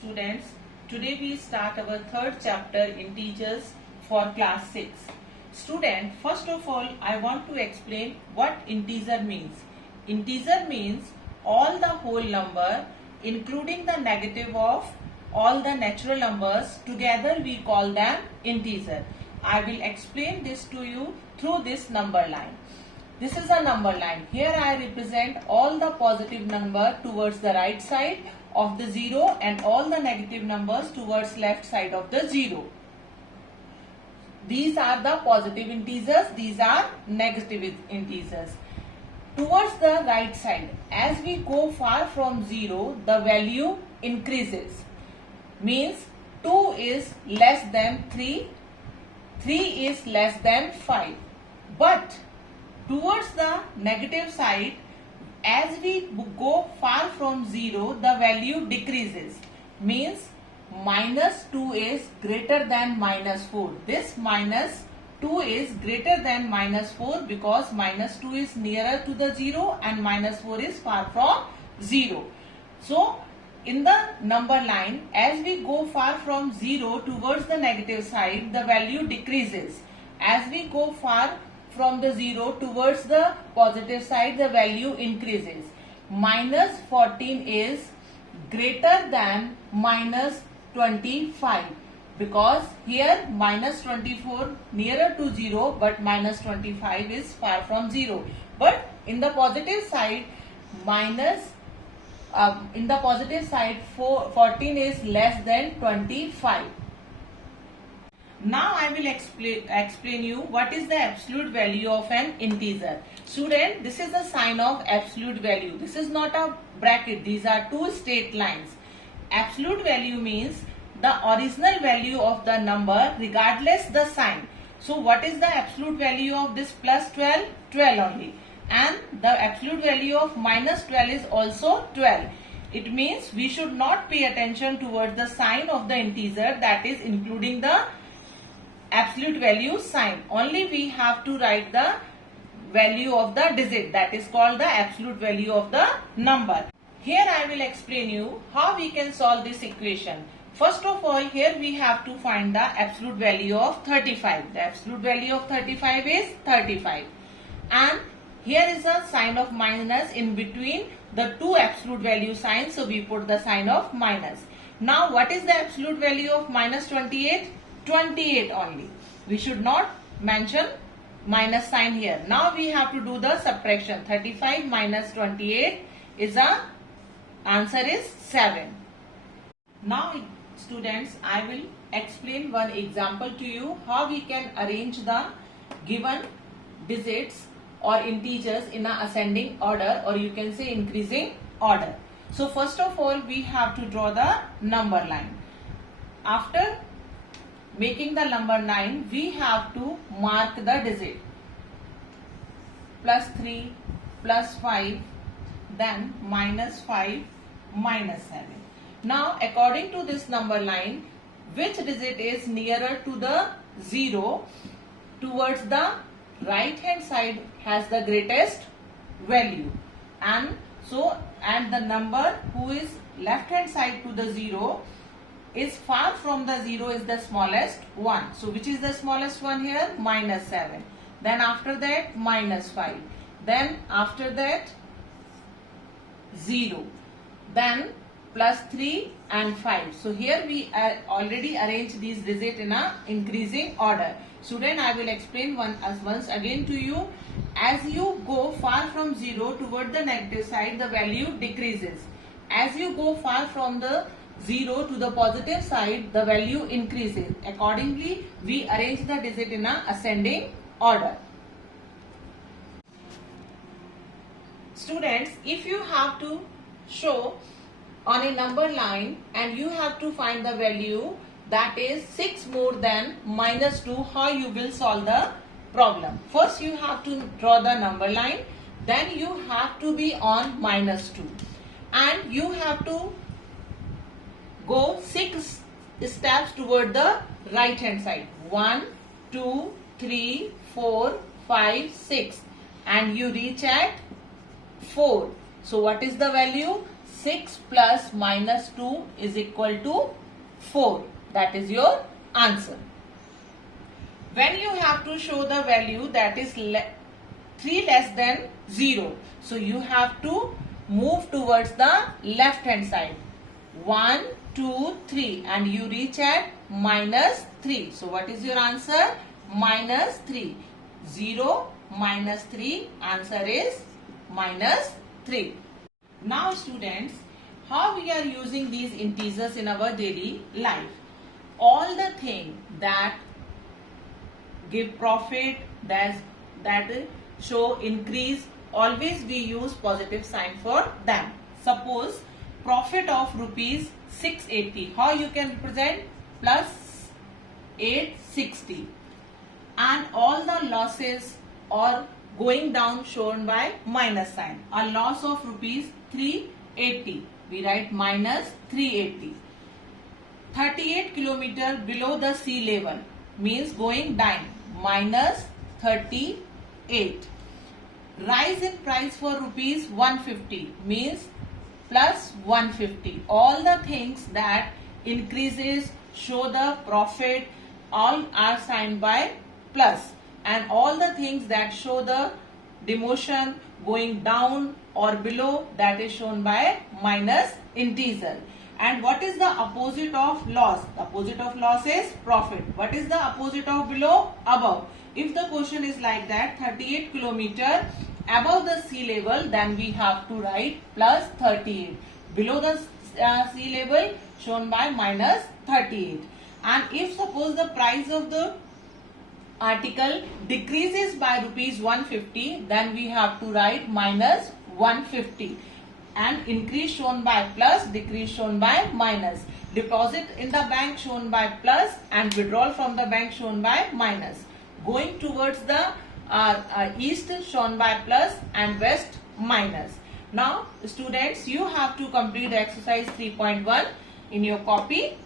students. Today we start our third chapter, integers, for class 6. Student, first of all I want to explain what integer means. Integer means all the whole number including the negative of all the natural numbers, together we call them integer. I will explain this to you through this number line. This is a number line. Here I represent all the positive number towards the right side of the 0 and all the negative numbers towards left side of the 0. These are the positive integers, these are negative integers. Towards the right side, as we go far from 0, the value increases. Means 2 is less than 3, 3 is less than 5. But towards the negative side, as we go far from 0, the value decreases. Means minus 2 is greater than minus 4. This minus 2 is greater than minus 4 because minus 2 is nearer to the 0 and minus 4 is far from 0. So, in the number line, as we go far from 0 towards the negative side, the value decreases. As we go far from the 0 towards the positive side, the value increases. Minus 14 is greater than minus 25 because here minus 24 nearer to 0 but minus 25 is far from 0. But in the positive side, 14 is less than 25. Now I will explain you what is the absolute value of an integer. Student, this is the sign of absolute value. This is not a bracket. These are two straight lines. Absolute value means the original value of the number regardless the sign. So what is the absolute value of this plus 12? 12 only. And the absolute value of minus 12 is also 12. It means we should not pay attention towards the sign of the integer, that is including the absolute value sign. Only we have to write the value of the digit, that is called the absolute value of the number. Here I will explain you how we can solve this equation. First of all, here we have to find the absolute value of 35. The absolute value of 35 is 35. And here is a sign of minus in between the two absolute value signs. So we put the sign of minus. Now what is the absolute value of minus 28? 28 only. We should not mention minus sign here. Now we have to do the subtraction. 35 minus 28 is a answer is 7. Now students, I will explain one example to you how we can arrange the given digits or integers in a ascending order, or you can say increasing order. So first of all, we have to draw the number line. After making the number line, we have to mark the digit. Plus 3, plus 5, then minus 5, minus 7. Now according to this number line, which digit is nearer to the 0 towards the right hand side has the greatest value, and the number who is left hand side to the 0 is far from the 0 is the smallest one. So which is the smallest one here? Minus 7. Then after that minus 5. Then after that 0. Then plus 3 and 5. So here we already arranged these digits in a increasing order. Student, I will explain once again to you. As you go far from 0 toward the negative side, the value decreases. As you go far from the 0 to the positive side, the value increases. Accordingly, we arrange the digit in a ascending order. Students, if you have to show on a number line and you have to find the value that is 6 more than minus 2, how you will solve the problem? First you have to draw the number line, then you have to be on minus 2 and you have to go 6 steps toward the right hand side. 1, 2, 3, 4, 5, 6 and you reach at 4. So what is the value? 6 plus minus 2 is equal to 4. That is your answer. When you have to show the value that is 3 less than 0, so you have to move towards the left hand side. 1, 2, 3 and you reach at minus 3. So what is your answer? Minus 3. 0 minus 3, answer is minus 3. Now students, how we are using these integers in our daily life? All the things that give profit, that show increase, always we use positive sign for them. Suppose profit of rupees 680, how you can represent? Plus 860. And all the losses are going down shown by minus sign. A loss of rupees 380, we write minus 380. 38 kilometer below the sea level means going down, minus 38. Rise in price for rupees 150 means plus 150. All the things that increases show the profit, all are signed by plus, and all the things that show the demotion going down or below, that is shown by minus integer. And what is the opposite of loss? The opposite of loss is profit. What is the opposite of below? Above. If the question is like that, 38 kilometer above the sea level, then we have to write plus 38. Below the sea level, shown by minus 38. And if suppose the price of the article decreases by rupees 150, then we have to write minus 150. And increase shown by plus, decrease shown by minus. Deposit in the bank shown by plus and withdrawal from the bank shown by minus. Going towards the east shown by plus and west minus. Now students, you have to complete exercise 3.1 in your copy.